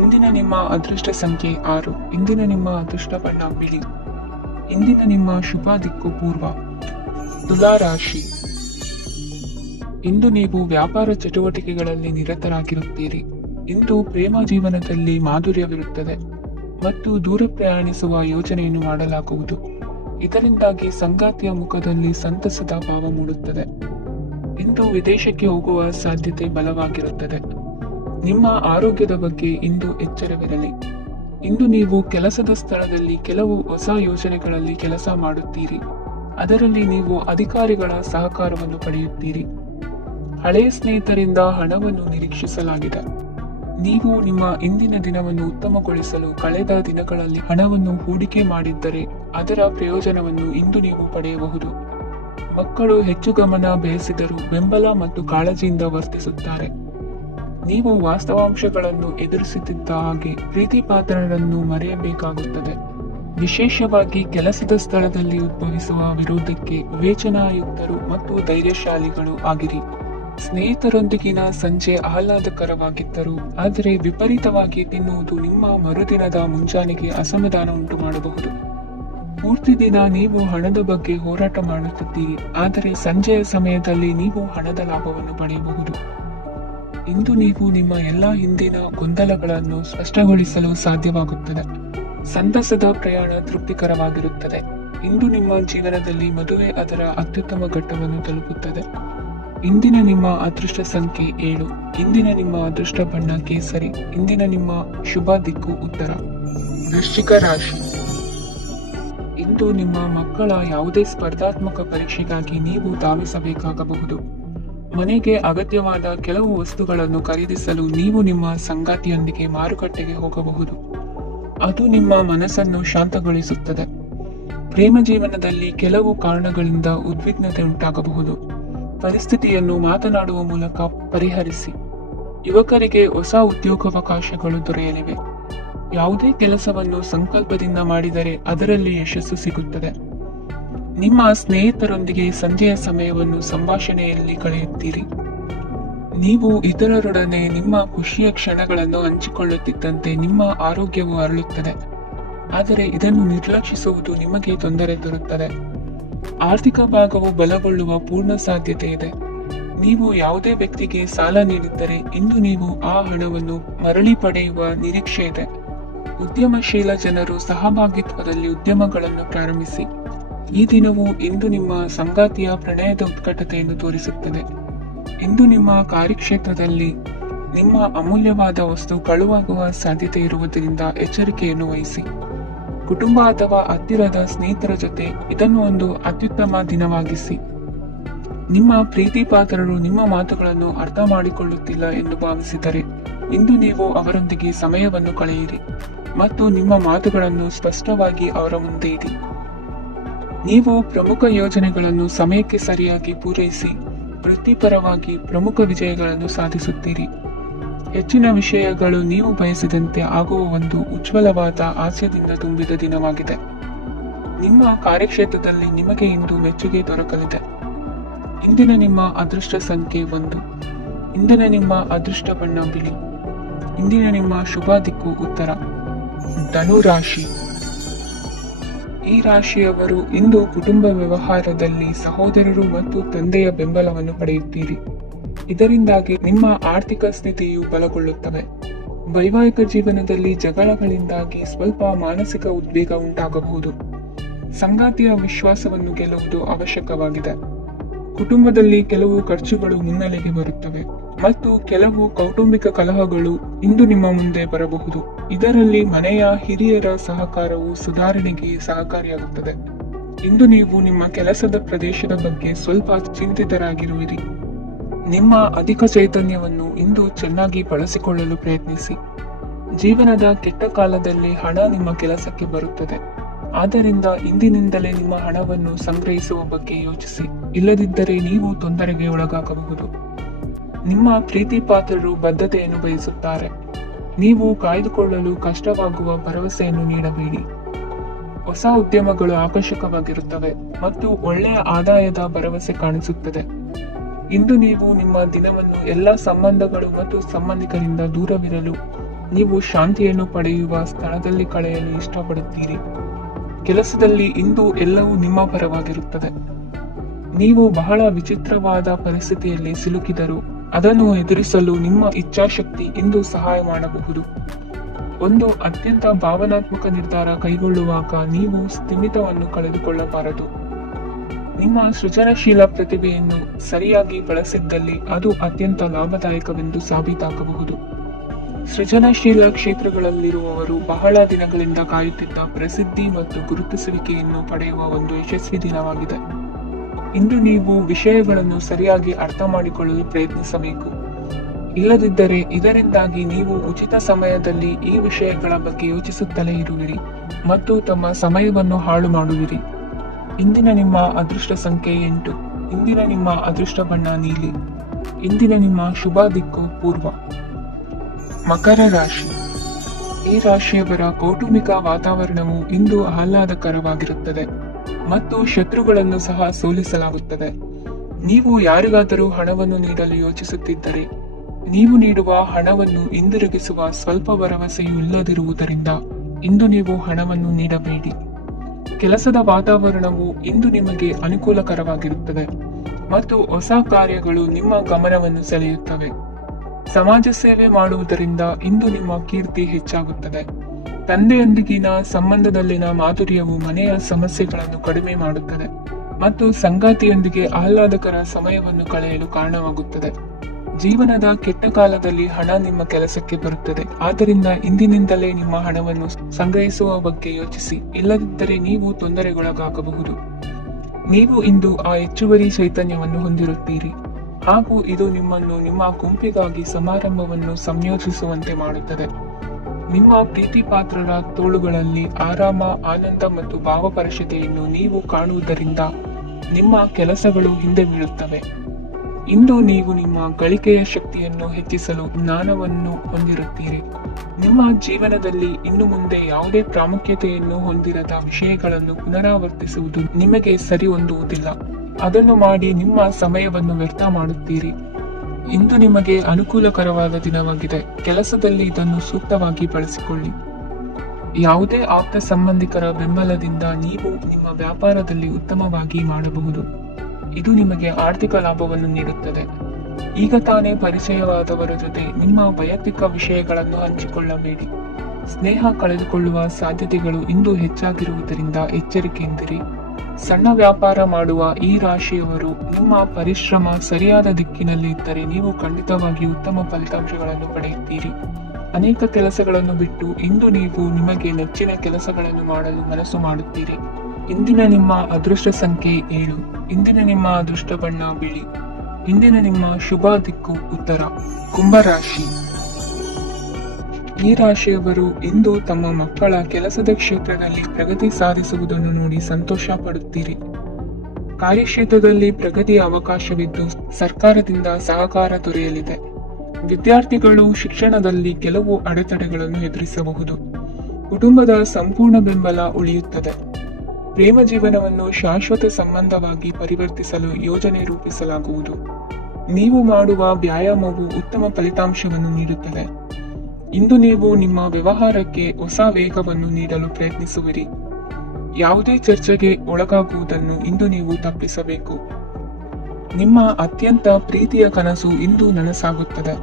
ಇಂದಿನ ನಿಮ್ಮ ಅದೃಷ್ಟ ಸಂಖ್ಯೆ 6. ಇಂದಿನ ನಿಮ್ಮ ಅದೃಷ್ಟ ಬಣ್ಣ ಬಿಳಿ. ಇಂದಿನ ನಿಮ್ಮ ಶುಭ ದಿಕ್ಕು ಪೂರ್ವ. ತುಲಾ ರಾಶಿ. ಇಂದು ನೀವು ವ್ಯಾಪಾರ ಚಟುವಟಿಕೆಗಳಲ್ಲಿ ನಿರತರಾಗಿರುತ್ತೀರಿ. ಇಂದು ಪ್ರೇಮ ಜೀವನದಲ್ಲಿ ಮಾಧುರ್ಯವಿರುತ್ತದೆ ಮತ್ತು ದೂರ ಪ್ರಯಾಣಿಸುವ ಯೋಜನೆಯನ್ನು ಮಾಡಲಾಗುವುದು. ಇದರಿಂದಾಗಿ ಸಂಗಾತಿಯ ಮುಖದಲ್ಲಿ ಸಂತಸದ ಭಾವ ಮೂಡುತ್ತದೆ. ಇಂದು ವಿದೇಶಕ್ಕೆ ಹೋಗುವ ಸಾಧ್ಯತೆ ಬಲವಾಗಿರುತ್ತದೆ. ನಿಮ್ಮ ಆರೋಗ್ಯದ ಬಗ್ಗೆ ಇಂದು ಎಚ್ಚರವಿರಲಿ. ಇಂದು ನೀವು ಕೆಲಸದ ಸ್ಥಳದಲ್ಲಿ ಕೆಲವು ಹೊಸ ಯೋಜನೆಗಳಲ್ಲಿ ಕೆಲಸ ಮಾಡುತ್ತೀರಿ. ಅದರಲ್ಲಿ ನೀವು ಅಧಿಕಾರಿಗಳ ಸಹಕಾರವನ್ನು ಪಡೆಯುತ್ತೀರಿ. ಹಳೆಯ ಸ್ನೇಹಿತರಿಂದ ಹಣವನ್ನು ನಿರೀಕ್ಷಿಸಲಾಗಿದೆ. ನೀವು ನಿಮ್ಮ ಇಂದಿನ ದಿನವನ್ನು ಉತ್ತಮಗೊಳಿಸಲು ಕಳೆದ ದಿನಗಳಲ್ಲಿ ಹಣವನ್ನು ಹೂಡಿಕೆ ಮಾಡಿದ್ದರೆ ಅದರ ಪ್ರಯೋಜನವನ್ನು ಇಂದು ನೀವು ಪಡೆಯಬಹುದು. ಮಕ್ಕಳು ಹೆಚ್ಚು ಗಮನ ಬಯಸಿದರೂ ಬೆಂಬಲ ಮತ್ತು ಕಾಳಜಿಯಿಂದ ವರ್ತಿಸುತ್ತಾರೆ. ನೀವು ವಾಸ್ತವಾಂಶಗಳನ್ನು ಎದುರಿಸುತ್ತಿದ್ದ ಹಾಗೆ ಪ್ರೀತಿ ಪಾತ್ರರನ್ನು ಮರೆಯಬೇಕಾಗುತ್ತದೆ. ವಿಶೇಷವಾಗಿ ಕೆಲಸದ ಸ್ಥಳದಲ್ಲಿ ಉದ್ಭವಿಸುವ ವಿರೋಧಕ್ಕೆ ವಿವೇಚನಾಯುಕ್ತರು ಮತ್ತು ಧೈರ್ಯಶಾಲಿಗಳು ಆಗಿರಿ. ಸ್ನೇಹಿತರೊಂದಿಗಿನ ಸಂಜೆ ಆಹ್ಲಾದಕರವಾಗಿದ್ದರೂ ಆದರೆ ವಿಪರೀತವಾಗಿ ತಿನ್ನುವುದು ನಿಮ್ಮ ಮರುದಿನದ ಮುಂಜಾನೆಗೆ ಅಸಮಾಧಾನ ಉಂಟು ಮಾಡಬಹುದು. ಪೂರ್ತಿ ದಿನ ನೀವು ಹಣದ ಬಗ್ಗೆ ಹೋರಾಟ ಮಾಡುತ್ತಿದ್ದೀರಿ, ಆದರೆ ಸಂಜೆಯ ಸಮಯದಲ್ಲಿ ನೀವು ಹಣದ ಲಾಭವನ್ನು ಪಡೆಯಬಹುದು. ಇಂದು ನೀವು ನಿಮ್ಮ ಎಲ್ಲ ಹಿಂದಿನ ಗೊಂದಲಗಳನ್ನು ಸ್ಪಷ್ಟಗೊಳಿಸಲು ಸಾಧ್ಯವಾಗುತ್ತದೆ. ಸಂತಸದ ಪ್ರಯಾಣ ತೃಪ್ತಿಕರವಾಗಿರುತ್ತದೆ. ಇಂದು ನಿಮ್ಮ ಜೀವನದಲ್ಲಿ ಮದುವೆ ಅದರ ಅತ್ಯುತ್ತಮ ಘಟ್ಟವನ್ನು ತಲುಪುತ್ತದೆ. ಇಂದಿನ ನಿಮ್ಮ ಅದೃಷ್ಟ ಸಂಖ್ಯೆ 7. ಇಂದಿನ ನಿಮ್ಮ ಅದೃಷ್ಟ ಬಣ್ಣ ಕೇಸರಿ. ಇಂದಿನ ನಿಮ್ಮ ಶುಭ ದಿಕ್ಕು ಉತ್ತರ. ವೃಶ್ಚಿಕ ರಾಶಿ. ಇಂದು ನಿಮ್ಮ ಮಕ್ಕಳ ಯಾವುದೇ ಸ್ಪರ್ಧಾತ್ಮಕ ಪರೀಕ್ಷೆಗಾಗಿ ನೀವು ಧಾವಿಸಬೇಕಾಗಬಹುದು. ಮನೆಗೆ ಅಗತ್ಯವಾದ ಕೆಲವು ವಸ್ತುಗಳನ್ನು ಖರೀದಿಸಲು ನೀವು ನಿಮ್ಮ ಸಂಗಾತಿಯೊಂದಿಗೆ ಮಾರುಕಟ್ಟೆಗೆ ಹೋಗಬಹುದು. ಅದು ನಿಮ್ಮ ಮನಸ್ಸನ್ನು ಶಾಂತಗೊಳಿಸುತ್ತದೆ. ಪ್ರೇಮ ಜೀವನದಲ್ಲಿ ಕೆಲವು ಕಾರಣಗಳಿಂದ ಉದ್ವಿಗ್ನತೆ ಉಂಟಾಗಬಹುದು. ಪರಿಸ್ಥಿತಿಯನ್ನು ಮಾತನಾಡುವ ಮೂಲಕ ಪರಿಹರಿಸಿ. ಯುವಕರಿಗೆ ಹೊಸ ಉದ್ಯೋಗಾವಕಾಶಗಳು ದೊರೆಯಲಿವೆ. ಯಾವುದೇ ಕೆಲಸವನ್ನು ಸಂಕಲ್ಪದಿಂದ ಮಾಡಿದರೆ ಅದರಲ್ಲಿ ಯಶಸ್ಸು ಸಿಗುತ್ತದೆ. ನಿಮ್ಮ ಸ್ನೇಹಿತರೊಂದಿಗೆ ಸಂಜೆಯ ಸಮಯವನ್ನು ಸಂಭಾಷಣೆಯಲ್ಲಿ ಕಳೆಯುತ್ತೀರಿ. ನೀವು ಇತರರೊಡನೆ ನಿಮ್ಮ ಖುಷಿಯ ಕ್ಷಣಗಳನ್ನು ಹಂಚಿಕೊಳ್ಳುತ್ತಿದ್ದಂತೆ ನಿಮ್ಮ ಆರೋಗ್ಯವು ಅರಳುತ್ತದೆ. ಆದರೆ ಇದನ್ನು ನಿರ್ಲಕ್ಷಿಸುವುದು ನಿಮಗೆ ತೊಂದರೆ ತರುತ್ತದೆ. ಆರ್ಥಿಕ ಭಾಗವು ಬಲಗೊಳ್ಳುವ ಪೂರ್ಣ ಸಾಧ್ಯತೆ ಇದೆ. ನೀವು ಯಾವುದೇ ವ್ಯಕ್ತಿಗೆ ಸಾಲ ನೀಡಿದ್ದರೆ ಇಂದು ನೀವು ಆ ಹಣವನ್ನು ಮರಳಿ ಪಡೆಯುವ ನಿರೀಕ್ಷೆ ಇದೆ. ಉದ್ಯಮಶೀಲ ಜನರು ಸಹಭಾಗಿತ್ವದಲ್ಲಿ ಉದ್ಯಮಗಳನ್ನು ಪ್ರಾರಂಭಿಸಿ. ಈ ದಿನವು ಇಂದು ನಿಮ್ಮ ಸಂಗಾತಿಯ ಪ್ರಣಯದ ಉತ್ಕಟತೆಯನ್ನು ತೋರಿಸುತ್ತದೆ. ಇಂದು ನಿಮ್ಮ ಕಾರ್ಯಕ್ಷೇತ್ರದಲ್ಲಿ ನಿಮ್ಮ ಅಮೂಲ್ಯವಾದ ವಸ್ತು ಕಳುವಾಗುವ ಸಾಧ್ಯತೆ ಇರುವುದರಿಂದ ಎಚ್ಚರಿಕೆಯನ್ನು ವಹಿಸಿ. ಕುಟುಂಬ ಅಥವಾ ಹತ್ತಿರದ ಸ್ನೇಹಿತರ ಜೊತೆ ಇದನ್ನು ಒಂದು ಅತ್ಯುತ್ತಮ ದಿನವಾಗಿಸಿ. ನಿಮ್ಮ ಪ್ರೀತಿ ಪಾತ್ರರು ನಿಮ್ಮ ಮಾತುಗಳನ್ನು ಅರ್ಥ ಮಾಡಿಕೊಳ್ಳುತ್ತಿಲ್ಲ ಎಂದು ಭಾವಿಸಿದರೆ ಇಂದು ನೀವು ಅವರೊಂದಿಗೆ ಸಮಯವನ್ನು ಕಳೆಯಿರಿ ಮತ್ತು ನಿಮ್ಮ ಮಾತುಗಳನ್ನು ಸ್ಪಷ್ಟವಾಗಿ ಅವರ ಮುಂದೆ ಇಡಿ. ನೀವು ಪ್ರಮುಖ ಯೋಜನೆಗಳನ್ನು ಸಮಯಕ್ಕೆ ಸರಿಯಾಗಿ ಪೂರೈಸಿ ವೃತ್ತಿಪರವಾಗಿ ಪ್ರಮುಖ ವಿಜಯಗಳನ್ನು ಸಾಧಿಸುತ್ತೀರಿ. ಹೆಚ್ಚಿನ ವಿಷಯಗಳು ನೀವು ಬಯಸಿದಂತೆ ಆಗುವ ಒಂದು ಉಜ್ವಲವಾದ ಹಾಸ್ಯದಿಂದ ತುಂಬಿದ ದಿನವಾಗಿದೆ. ನಿಮ್ಮ ಕಾರ್ಯಕ್ಷೇತ್ರದಲ್ಲಿ ನಿಮಗೆ ಇಂದು ಮೆಚ್ಚುಗೆ ದೊರಕಲಿದೆ. ಇಂದಿನ ನಿಮ್ಮ ಅದೃಷ್ಟ ಸಂಖ್ಯೆ 1. ಇಂದಿನ ನಿಮ್ಮ ಅದೃಷ್ಟ ಬಣ್ಣ ಬಿಳಿ. ಇಂದಿನ ನಿಮ್ಮ ಶುಭ ದಿಕ್ಕು ಉತ್ತರ. ಧನು ರಾಶಿ. ಈ ರಾಶಿಯವರು ಇಂದು ಕುಟುಂಬ ವ್ಯವಹಾರದಲ್ಲಿ ಸಹೋದರರು ಮತ್ತು ತಂದೆಯ ಬೆಂಬಲವನ್ನು ಪಡೆಯುತ್ತೀರಿ. ಇದರಿಂದಾಗಿ ನಿಮ್ಮ ಆರ್ಥಿಕ ಸ್ಥಿತಿಯು ಬಲಗೊಳ್ಳುತ್ತವೆ. ವೈವಾಹಿಕ ಜೀವನದಲ್ಲಿ ಜಗಳಗಳಿಂದಾಗಿ ಸ್ವಲ್ಪ ಮಾನಸಿಕ ಉದ್ವೇಗ ಉಂಟಾಗಬಹುದು. ಸಂಗಾತಿಯ ವಿಶ್ವಾಸವನ್ನು ಗೆಲ್ಲುವುದು ಅವಶ್ಯಕವಾಗಿದೆ. ಕುಟುಂಬದಲ್ಲಿ ಕೆಲವು ಖರ್ಚುಗಳು ಮುನ್ನೆಲೆಗೆ ಬರುತ್ತವೆ ಮತ್ತು ಕೆಲವು ಕೌಟುಂಬಿಕ ಕಲಹಗಳು ಇಂದು ನಿಮ್ಮ ಮುಂದೆ ಬರಬಹುದು. ಇದರಲ್ಲಿ ಮನೆಯ ಹಿರಿಯರ ಸಹಕಾರವು ಸುಧಾರಣೆಗೆ ಸಹಕಾರಿಯಾಗುತ್ತದೆ. ಇಂದು ನೀವು ನಿಮ್ಮ ಕೆಲಸದ ಪ್ರದೇಶದ ಬಗ್ಗೆ ಸ್ವಲ್ಪ ಚಿಂತಿತರಾಗಿರುವಿರಿ. ನಿಮ್ಮ ಅಧಿಕ ಚೈತನ್ಯವನ್ನು ಇಂದು ಚೆನ್ನಾಗಿ ಬಳಸಿಕೊಳ್ಳಲು ಪ್ರಯತ್ನಿಸಿ. ಜೀವನದ ಕೆಟ್ಟ ಕಾಲದಲ್ಲಿ ಹಣ ನಿಮ್ಮ ಕೆಲಸಕ್ಕೆ ಬರುತ್ತದೆ. ಆದ್ದರಿಂದ ಇಂದಿನಿಂದಲೇ ನಿಮ್ಮ ಹಣವನ್ನು ಸಂಗ್ರಹಿಸುವ ಬಗ್ಗೆ ಯೋಚಿಸಿ. ಇಲ್ಲದಿದ್ದರೆ ನೀವು ತೊಂದರೆಗೆ ಒಳಗಾಗಬಹುದು. ನಿಮ್ಮ ಪ್ರೀತಿ ಪಾತ್ರರು ಬದ್ಧತೆಯನ್ನು ಬಯಸುತ್ತಾರೆ. ನೀವು ಕಾಯ್ದುಕೊಳ್ಳಲು ಕಷ್ಟವಾಗುವ ಭರವಸೆಯನ್ನು ನೀಡಬೇಡಿ. ಹೊಸ ಉದ್ಯಮಗಳು ಆಕರ್ಷಕವಾಗಿರುತ್ತವೆ ಮತ್ತು ಒಳ್ಳೆಯ ಆದಾಯದ ಭರವಸೆ ಕಾಣಿಸುತ್ತದೆ. ಇಂದು ನೀವು ನಿಮ್ಮ ದಿನವನ್ನು ಎಲ್ಲ ಸಂಬಂಧಗಳು ಮತ್ತು ಸಂಬಂಧಿಕರಿಂದ ದೂರವಿರಲು ನೀವು ಶಾಂತಿಯನ್ನು ಪಡೆಯುವ ಸ್ಥಳದಲ್ಲಿ ಕಳೆಯಲು ಇಷ್ಟಪಡುತ್ತೀರಿ. ಕೆಲಸದಲ್ಲಿ ಇಂದು ಎಲ್ಲವೂ ನಿಮ್ಮ ಪರವಾಗಿರುತ್ತದೆ. ನೀವು ಬಹಳ ವಿಚಿತ್ರವಾದ ಪರಿಸ್ಥಿತಿಯಲ್ಲಿ ಸಿಲುಕಿದರೂ ಅದನ್ನು ಎದುರಿಸಲು ನಿಮ್ಮ ಇಚ್ಛಾಶಕ್ತಿ ಇಂದು ಸಹಾಯ ಮಾಡಬಹುದು. ಒಂದು ಅತ್ಯಂತ ಭಾವನಾತ್ಮಕ ನಿರ್ಧಾರ ಕೈಗೊಳ್ಳುವಾಗ ನೀವು ಸ್ಥಿಮಿತವನ್ನು ಕಳೆದುಕೊಳ್ಳಬಾರದು. ನಿಮ್ಮ ಸೃಜನಶೀಲ ಪ್ರತಿಭೆಯನ್ನು ಸರಿಯಾಗಿ ಬಳಸಿದ್ದಲ್ಲಿ ಅದು ಅತ್ಯಂತ ಲಾಭದಾಯಕವೆಂದು ಸಾಬೀತಾಗಬಹುದು. ಸೃಜನಶೀಲ ಕ್ಷೇತ್ರಗಳಲ್ಲಿರುವವರು ಬಹಳ ದಿನಗಳಿಂದ ಕಾಯುತ್ತಿದ್ದ ಪ್ರಸಿದ್ಧಿ ಮತ್ತು ಗುರುತಿಸುವಿಕೆಯನ್ನು ಪಡೆಯುವ ಒಂದು ಯಶಸ್ವಿ ದಿನವಾಗಿದೆ. ಇಂದು ನೀವು ವಿಷಯಗಳನ್ನು ಸರಿಯಾಗಿ ಅರ್ಥ ಮಾಡಿಕೊಳ್ಳಲು ಪ್ರಯತ್ನಿಸಬೇಕು. ಇಲ್ಲದಿದ್ದರೆ ಇದರಿಂದಾಗಿ ನೀವು ಉಚಿತ ಸಮಯದಲ್ಲಿ ಈ ವಿಷಯಗಳ ಬಗ್ಗೆ ಯೋಚಿಸುತ್ತಲೇ ಇರುವಿರಿ ಮತ್ತು ತಮ್ಮ ಸಮಯವನ್ನು ಹಾಳು ಮಾಡುವಿರಿ. ಇಂದಿನ ನಿಮ್ಮ ಅದೃಷ್ಟ ಸಂಖ್ಯೆ 8. ಇಂದಿನ ನಿಮ್ಮ ಅದೃಷ್ಟ ಬಣ್ಣ ನೀಲಿ. ಇಂದಿನ ನಿಮ್ಮ ಶುಭ ದಿಕ್ಕು ಪೂರ್ವ. ಮಕರ ರಾಶಿ. ಈ ರಾಶಿಯವರ ಕೌಟುಂಬಿಕ ವಾತಾವರಣವು ಇಂದು ಆಹ್ಲಾದಕರವಾಗಿರುತ್ತದೆ ಮತ್ತು ಶತ್ರುಗಳನ್ನು ಸಹ ಸೋಲಿಸಲಾಗುತ್ತದೆ. ನೀವು ಯಾರಿಗಾದರೂ ಹಣವನ್ನು ನೀಡಲು ಯೋಚಿಸುತ್ತಿದ್ದರೆ ನೀವು ನೀಡುವ ಹಣವನ್ನು ಹಿಂದಿರುಗಿಸುವ ಸ್ವಲ್ಪ ಭರವಸೆಯೂ ಇಲ್ಲದಿರುವುದರಿಂದ ಇಂದು ನೀವು ಹಣವನ್ನು ನೀಡಬೇಡಿ. ಕೆಲಸದ ವಾತಾವರಣವು ಇಂದು ನಿಮಗೆ ಅನುಕೂಲಕರವಾಗಿರುತ್ತದೆ ಮತ್ತು ಹೊಸ ಕಾರ್ಯಗಳು ನಿಮ್ಮ ಗಮನವನ್ನು ಸೆಳೆಯುತ್ತವೆ. ಸಮಾಜ ಸೇವೆ ಮಾಡುವುದರಿಂದ ಇಂದು ನಿಮ್ಮ ಕೀರ್ತಿ ಹೆಚ್ಚಾಗುತ್ತದೆ. ತಂದೆಯೊಂದಿಗಿನ ಸಂಬಂಧದಲ್ಲಿನ ಮಾಧುರ್ಯವು ಮನೆಯ ಸಮಸ್ಯೆಗಳನ್ನು ಕಡಿಮೆ ಮಾಡುತ್ತದೆ ಮತ್ತು ಸಂಗಾತಿಯೊಂದಿಗೆ ಆಹ್ಲಾದಕರ ಸಮಯವನ್ನು ಕಳೆಯಲು ಕಾರಣವಾಗುತ್ತದೆ. ಜೀವನದ ಕೆಟ್ಟ ಕಾಲದಲ್ಲಿ ಹಣ ನಿಮ್ಮ ಕೆಲಸಕ್ಕೆ ಬರುತ್ತದೆ. ಆದ್ದರಿಂದ ಇಂದಿನಿಂದಲೇ ನಿಮ್ಮ ಹಣವನ್ನು ಸಂಗ್ರಹಿಸುವ ಬಗ್ಗೆ ಯೋಚಿಸಿ. ಇಲ್ಲದಿದ್ದರೆ ನೀವು ತೊಂದರೆಗೊಳಗಾಗಬಹುದು. ನೀವು ಇಂದು ಆ ಹೆಚ್ಚುವರಿ ಚೈತನ್ಯವನ್ನು ಹೊಂದಿರುತ್ತೀರಿ ಹಾಗೂ ಇದು ನಿಮ್ಮನ್ನು ನಿಮ್ಮ ಗುಂಪಿಗಾಗಿ ಸಮಾರಂಭವನ್ನು ಸಂಯೋಜಿಸುವಂತೆ ಮಾಡುತ್ತದೆ. ನಿಮ್ಮ ಪ್ರೀತಿ ಪಾತ್ರರ ತೋಳುಗಳಲ್ಲಿ ಆರಾಮ, ಆನಂದ ಮತ್ತು ಭಾವಪರಶತೆಯನ್ನು ನೀವು ಕಾಣುವುದರಿಂದ ನಿಮ್ಮ ಕೆಲಸಗಳು ಹಿಂದೆ ಬೀಳುತ್ತವೆ. ಇಂದು ನೀವು ನಿಮ್ಮ ಗಳಿಕೆಯ ಶಕ್ತಿಯನ್ನು ಹೆಚ್ಚಿಸಲು ಜ್ಞಾನವನ್ನು ಹೊಂದಿರುತ್ತೀರಿ. ನಿಮ್ಮ ಜೀವನದಲ್ಲಿ ಇನ್ನು ಮುಂದೆ ಯಾವುದೇ ಪ್ರಾಮುಖ್ಯತೆಯನ್ನು ಹೊಂದಿರದ ವಿಷಯಗಳನ್ನು ಪುನರಾವರ್ತಿಸುವುದು ನಿಮಗೆ ಸರಿ ಹೊಂದುವುದಿಲ್ಲ. ಅದನ್ನು ಮಾಡಿ ನಿಮ್ಮ ಸಮಯವನ್ನು ವ್ಯರ್ಥ ಮಾಡುತ್ತೀರಿ. ಇಂದು ನಿಮಗೆ ಅನುಕೂಲಕರವಾದ ದಿನವಾಗಿದೆ. ಕೆಲಸದಲ್ಲಿ ಇದನ್ನು ಸೂಕ್ತವಾಗಿ ಬಳಸಿಕೊಳ್ಳಿ. ಯಾವುದೇ ಆಪ್ತ ಸಂಬಂಧಿಕರ ಬೆಂಬಲದಿಂದ ನೀವು ನಿಮ್ಮ ವ್ಯಾಪಾರದಲ್ಲಿ ಉತ್ತಮವಾಗಿ ಮಾಡಬಹುದು. ಇದು ನಿಮಗೆ ಆರ್ಥಿಕ ಲಾಭವನ್ನು ನೀಡುತ್ತದೆ. ಈಗ ತಾನೇ ಪರಿಚಯವಾದವರ ಜೊತೆ ನಿಮ್ಮ ವೈಯಕ್ತಿಕ ವಿಷಯಗಳನ್ನು ಹಂಚಿಕೊಳ್ಳಬೇಡಿ. ಸ್ನೇಹ ಕಳೆದುಕೊಳ್ಳುವ ಸಾಧ್ಯತೆಗಳು ಇಂದು ಹೆಚ್ಚಾಗಿರುವುದರಿಂದ ಎಚ್ಚರಿಕೆಯಿಂದಿರಿ. ಸಣ್ಣ ವ್ಯಾಪಾರ ಮಾಡುವ ಈ ರಾಶಿಯವರು ನಿಮ್ಮ ಪರಿಶ್ರಮ ಸರಿಯಾದ ದಿಕ್ಕಿನಲ್ಲಿ ಇದ್ದರೆ ನೀವು ಖಂಡಿತವಾಗಿ ಉತ್ತಮ ಫಲಿತಾಂಶಗಳನ್ನು ಪಡೆಯುತ್ತೀರಿ. ಅನೇಕ ಕೆಲಸಗಳನ್ನು ಬಿಟ್ಟು ಇಂದು ನೀವು ನಿಮಗೆ ನೆಚ್ಚಿನ ಕೆಲಸಗಳನ್ನು ಮಾಡಲು ಮನಸ್ಸು ಮಾಡುತ್ತೀರಿ. ಇಂದಿನ ನಿಮ್ಮ ಅದೃಷ್ಟ ಸಂಖ್ಯೆ 7. ಇಂದಿನ ನಿಮ್ಮ ಅದೃಷ್ಟ ಬಣ್ಣ ಬಿಳಿ. ಇಂದಿನ ನಿಮ್ಮ ಶುಭ ದಿಕ್ಕು ಉತ್ತರ. ಕುಂಭರಾಶಿ. ಈ ರಾಶಿಯವರು ಇಂದು ತಮ್ಮ ಮಕ್ಕಳ ಕೆಲಸದ ಕ್ಷೇತ್ರದಲ್ಲಿ ಪ್ರಗತಿ ಸಾಧಿಸುವುದನ್ನು ನೋಡಿ ಸಂತೋಷ ಪಡುತ್ತೀರಿ. ಕಾರ್ಯಕ್ಷೇತ್ರದಲ್ಲಿ ಪ್ರಗತಿಯ ಅವಕಾಶವಿದ್ದು ಸರ್ಕಾರದಿಂದ ಸಹಕಾರ ದೊರೆಯಲಿದೆ. ವಿದ್ಯಾರ್ಥಿಗಳು ಶಿಕ್ಷಣದಲ್ಲಿ ಕೆಲವು ಅಡೆತಡೆಗಳನ್ನು ಎದುರಿಸಬಹುದು. ಕುಟುಂಬದ ಸಂಪೂರ್ಣ ಬೆಂಬಲ ಉಳಿಯುತ್ತದೆ. ಪ್ರೇಮ ಜೀವನವನ್ನು ಶಾಶ್ವತ ಸಂಬಂಧವಾಗಿ ಪರಿವರ್ತಿಸಲು ಯೋಜನೆ ರೂಪಿಸಲಾಗುವುದು. ನೀವು ಮಾಡುವ ವ್ಯಾಯಾಮವು ಉತ್ತಮ ಫಲಿತಾಂಶವನ್ನು ನೀಡುತ್ತದೆ. ಇಂದು ನೀವು ನಿಮ್ಮ ವ್ಯವಹಾರಕ್ಕೆ ಹೊಸ ವೇಗವನ್ನು ನೀಡಲು ಪ್ರಯತ್ನಿಸುವಿರಿ. ಯಾವುದೇ ಚರ್ಚೆಗೆ ಒಳಗಾಗುವುದನ್ನು ಇಂದು ನೀವು ತಪ್ಪಿಸಬೇಕು. ನಿಮ್ಮ ಅತ್ಯಂತ ಪ್ರೀತಿಯ ಕನಸು ಇಂದು ನನಸಾಗುತ್ತದೆ.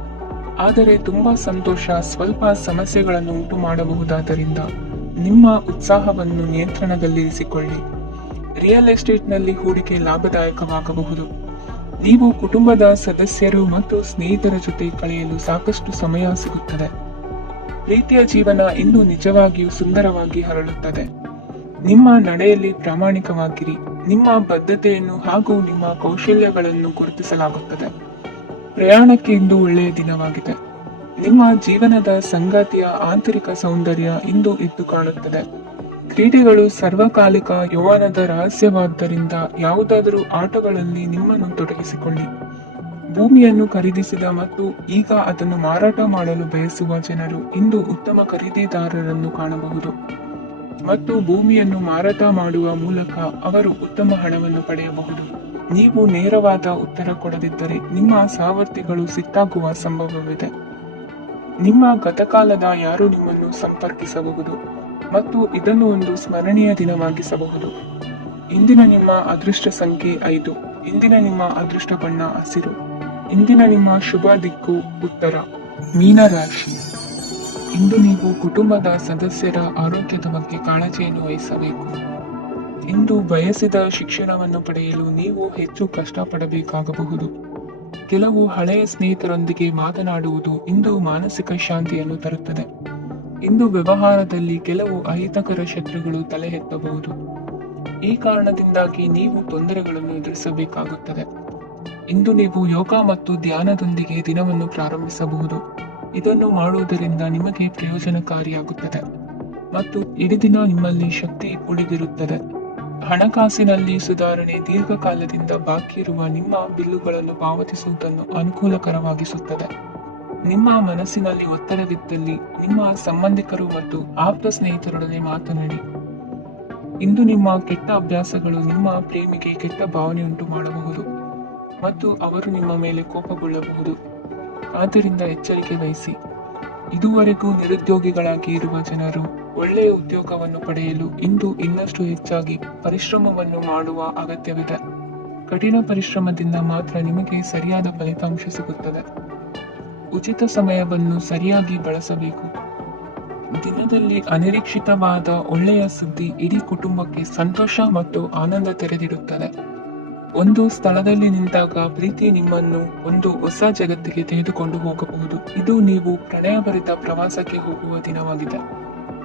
ಆದರೆ ತುಂಬಾ ಸಂತೋಷ ಸ್ವಲ್ಪ ಸಮಸ್ಯೆಗಳನ್ನು ಉಂಟು ಮಾಡಬಹುದಾದ್ದರಿಂದ ನಿಮ್ಮ ಉತ್ಸಾಹವನ್ನು ನಿಯಂತ್ರಣದಲ್ಲಿರಿಸಿಕೊಳ್ಳಿ. ರಿಯಲ್ ಎಸ್ಟೇಟ್ನಲ್ಲಿ ಹೂಡಿಕೆ ಲಾಭದಾಯಕವಾಗಬಹುದು. ನೀವು ಕುಟುಂಬದ ಸದಸ್ಯರು ಮತ್ತು ಸ್ನೇಹಿತರ ಜೊತೆ ಕಳೆಯಲು ಸಾಕಷ್ಟು ಸಮಯ ಸಿಗುತ್ತದೆ. ಪ್ರೀತಿಯ ಜೀವನ ಇಂದು ನಿಜವಾಗಿಯೂ ಸುಂದರವಾಗಿ ಹರಳುತ್ತದೆ. ನಿಮ್ಮ ನಡೆಯಲ್ಲಿ ಪ್ರಾಮಾಣಿಕವಾಗಿರಿ. ನಿಮ್ಮ ಬದ್ಧತೆಯನ್ನು ಹಾಗೂ ನಿಮ್ಮ ಕೌಶಲ್ಯಗಳನ್ನು ಗುರುತಿಸಲಾಗುತ್ತದೆ. ಪ್ರಯಾಣಕ್ಕೆ ಇಂದು ಒಳ್ಳೆಯ ದಿನವಾಗಿದೆ. ನಿಮ್ಮ ಜೀವನದ ಸಂಗಾತಿಯ ಆಂತರಿಕ ಸೌಂದರ್ಯ ಇಂದು ಎದ್ದು ಕಾಣುತ್ತದೆ. ಕ್ರೀಡೆಗಳು ಸರ್ವಕಾಲಿಕ ಯೌವನದ ರಹಸ್ಯವಾದ್ದರಿಂದ ಯಾವುದಾದರೂ ಆಟಗಳಲ್ಲಿ ನಿಮ್ಮನ್ನು ತೊಡಗಿಸಿಕೊಳ್ಳಿ. ಭೂಮಿಯನ್ನು ಖರೀದಿಸಿದ ಮತ್ತು ಈಗ ಅದನ್ನು ಮಾರಾಟ ಮಾಡಲು ಬಯಸುವ ಜನರು ಇಂದು ಉತ್ತಮ ಖರೀದಿದಾರರನ್ನು ಕಾಣಬಹುದು ಮತ್ತು ಭೂಮಿಯನ್ನು ಮಾರಾಟ ಮಾಡುವ ಮೂಲಕ ಅವರು ಉತ್ತಮ ಹಣವನ್ನು ಪಡೆಯಬಹುದು. ನೀವು ನೇರವಾದ ಉತ್ತರ ಕೊಡದಿದ್ದರೆ ನಿಮ್ಮ ಸಹವರ್ತಿಗಳು ಸಿಟ್ಟಾಗುವ ಸಂಭವವಿದೆ. ನಿಮ್ಮ ಗತಕಾಲದ ಯಾರು ನಿಮ್ಮನ್ನು ಸಂಪರ್ಕಿಸಬಹುದು ಮತ್ತು ಇದನ್ನು ಒಂದು ಸ್ಮರಣೀಯ ದಿನವಾಗಿಸಬಹುದು. ಇಂದಿನ ನಿಮ್ಮ ಅದೃಷ್ಟ ಸಂಖ್ಯೆ 5. ಇಂದಿನ ನಿಮ್ಮ ಅದೃಷ್ಟ ಬಣ್ಣ ಹಸಿರು. ಇಂದಿನ ನಿಮ್ಮ ಶುಭ ದಿಕ್ಕು ಉತ್ತರ. ಮೀನರಾಶಿ. ಇಂದು ನೀವು ಕುಟುಂಬದ ಸದಸ್ಯರ ಆರೋಗ್ಯದ ಬಗ್ಗೆ ಕಾಳಜಿಯನ್ನು ವಹಿಸಬೇಕು. ಇಂದು ಬಯಸಿದ ಶಿಕ್ಷಣವನ್ನು ಪಡೆಯಲು ನೀವು ಹೆಚ್ಚು ಕಷ್ಟಪಡಬೇಕಾಗಬಹುದು. ಕೆಲವು ಹಳೆಯ ಸ್ನೇಹಿತರೊಂದಿಗೆ ಮಾತನಾಡುವುದು ಇಂದು ಮಾನಸಿಕ ಶಾಂತಿಯನ್ನು ತರುತ್ತದೆ. ಇಂದು ವ್ಯವಹಾರದಲ್ಲಿ ಕೆಲವು ಅಹಿತಕರ ಶತ್ರುಗಳು ತಲೆ ಎತ್ತಬಹುದು. ಈ ಕಾರಣದಿಂದಾಗಿ ನೀವು ತೊಂದರೆಗಳನ್ನು ಎದುರಿಸಬೇಕಾಗುತ್ತದೆ. ಇಂದು ನೀವು ಯೋಗ ಮತ್ತು ಧ್ಯಾನದೊಂದಿಗೆ ದಿನವನ್ನು ಪ್ರಾರಂಭಿಸಬಹುದು. ಇದನ್ನು ಮಾಡುವುದರಿಂದ ನಿಮಗೆ ಪ್ರಯೋಜನಕಾರಿಯಾಗುತ್ತದೆ ಮತ್ತು ಇಡೀ ದಿನ ನಿಮ್ಮಲ್ಲಿ ಶಕ್ತಿ ಉಳಿದಿರುತ್ತದೆ. ಹಣಕಾಸಿನಲ್ಲಿ ಸುಧಾರಣೆ ದೀರ್ಘಕಾಲದಿಂದ ಬಾಕಿ ಇರುವ ನಿಮ್ಮ ಬಿಲ್ಲುಗಳನ್ನು ಪಾವತಿಸುವುದನ್ನು ಅನುಕೂಲಕರವಾಗಿಸುತ್ತದೆ. ನಿಮ್ಮ ಮನಸ್ಸಿನಲ್ಲಿ ಒತ್ತಡವಿದ್ದಲ್ಲಿ ನಿಮ್ಮ ಸಂಬಂಧಿಕರು ಮತ್ತು ಆಪ್ತ ಸ್ನೇಹಿತರೊಡನೆ ಮಾತನಾಡಿ. ಇಂದು ನಿಮ್ಮ ಕೆಟ್ಟ ಅಭ್ಯಾಸಗಳು ನಿಮ್ಮ ಪ್ರೇಮಿಗೆ ಕೆಟ್ಟ ಭಾವನೆಯುಂಟು ಮಾಡಬಹುದು ಮತ್ತು ಅವರು ನಿಮ್ಮ ಮೇಲೆ ಕೋಪಗೊಳ್ಳಬಹುದು. ಆದ್ದರಿಂದ ಎಚ್ಚರಿಕೆ ವಹಿಸಿ. ಇದುವರೆಗೂ ನಿರುದ್ಯೋಗಿಗಳಾಗಿ ಇರುವ ಜನರು ಒಳ್ಳೆಯ ಉದ್ಯೋಗವನ್ನು ಪಡೆಯಲು ಇಂದು ಇನ್ನಷ್ಟು ಹೆಚ್ಚಾಗಿ ಪರಿಶ್ರಮವನ್ನು ಮಾಡುವ ಅಗತ್ಯವಿದೆ. ಕಠಿಣ ಪರಿಶ್ರಮದಿಂದ ಮಾತ್ರ ನಿಮಗೆ ಸರಿಯಾದ ಫಲಿತಾಂಶ ಸಿಗುತ್ತದೆ. ಉಚಿತ ಸಮಯವನ್ನು ಸರಿಯಾಗಿ ಬಳಸಬೇಕು. ದಿನದಲ್ಲಿ ಅನಿರೀಕ್ಷಿತವಾದ ಒಳ್ಳೆಯ ಸುದ್ದಿ ಇಡೀ ಕುಟುಂಬಕ್ಕೆ ಸಂತೋಷ ಮತ್ತು ಆನಂದ ತೆರೆದಿಡುತ್ತದೆ. ಒಂದು ಸ್ಥಳದಲ್ಲಿ ನಿಂತಾಗ ಪ್ರೀತಿ ನಿಮ್ಮನ್ನು ಒಂದು ಹೊಸ ಜಗತ್ತಿಗೆ ತೆಗೆದುಕೊಂಡು ಹೋಗಬಹುದು. ಇದು ನೀವು ಪ್ರಣಯಭರಿತ ಪ್ರವಾಸಕ್ಕೆ ಹೋಗುವ ದಿನವಾಗಿದೆ.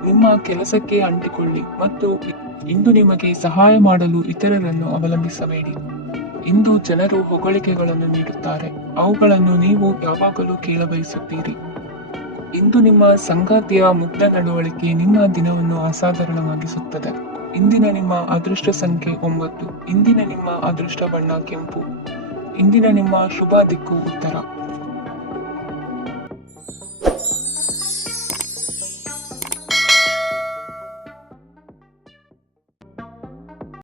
ನಿಮ್ಮ ಕೆಲಸಕ್ಕೆ ಅಂಟಿಕೊಳ್ಳಿ ಮತ್ತು ಇಂದು ನಿಮಗೆ ಸಹಾಯ ಮಾಡಲು ಇತರರನ್ನು ಅವಲಂಬಿಸಬೇಡಿ. ಇಂದು ಜನರು ಹೊಗಳಿಕೆಗಳನ್ನು ನೀಡುತ್ತಾರೆ. ಅವುಗಳನ್ನು ನೀವು ಯಾವಾಗಲೂ ಕೇಳಬಯಸುತ್ತೀರಿ. ಇಂದು ನಿಮ್ಮ ಸಂಗಾತಿಯ ಮುಗ್ಧ ನಡವಳಿಕೆ ನಿಮ್ಮ ದಿನವನ್ನು ಅಸಾಧಾರಣವಾಗಿಸುತ್ತದೆ. ಇಂದಿನ ನಿಮ್ಮ ಅದೃಷ್ಟ ಸಂಖ್ಯೆ 9. ಇಂದಿನ ನಿಮ್ಮ ಅದೃಷ್ಟ ಬಣ್ಣ ಕೆಂಪು. ಇಂದಿನ ನಿಮ್ಮ ಶುಭ ದಿಕ್ಕು ಉತ್ತರ.